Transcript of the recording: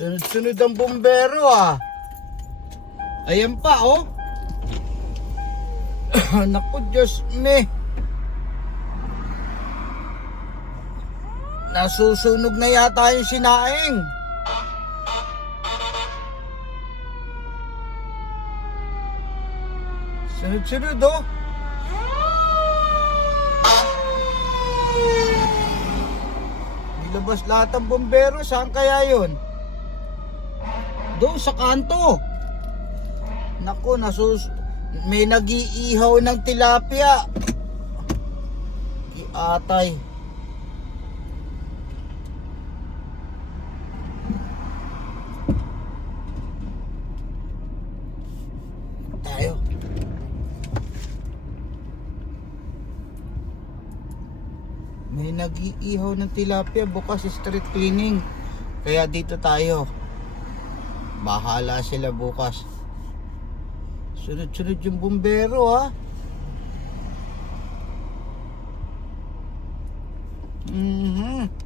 Sunod-sunod ang bumbero ah. Ayan pa oh. Naku Diyos me. Nasusunog na yata yung sinaing. Sunod-sunod oh. Nilabas lahat ang bumbero. Saan kaya yun? Doon sa kanto. Naku, may nag-iihaw ng tilapia. Iatay. Tayo. May nag-iihaw ng tilapia, bukas street cleaning. Kaya dito tayo. Bahala sila bukas. Sunod-sunod yung bumbero ha.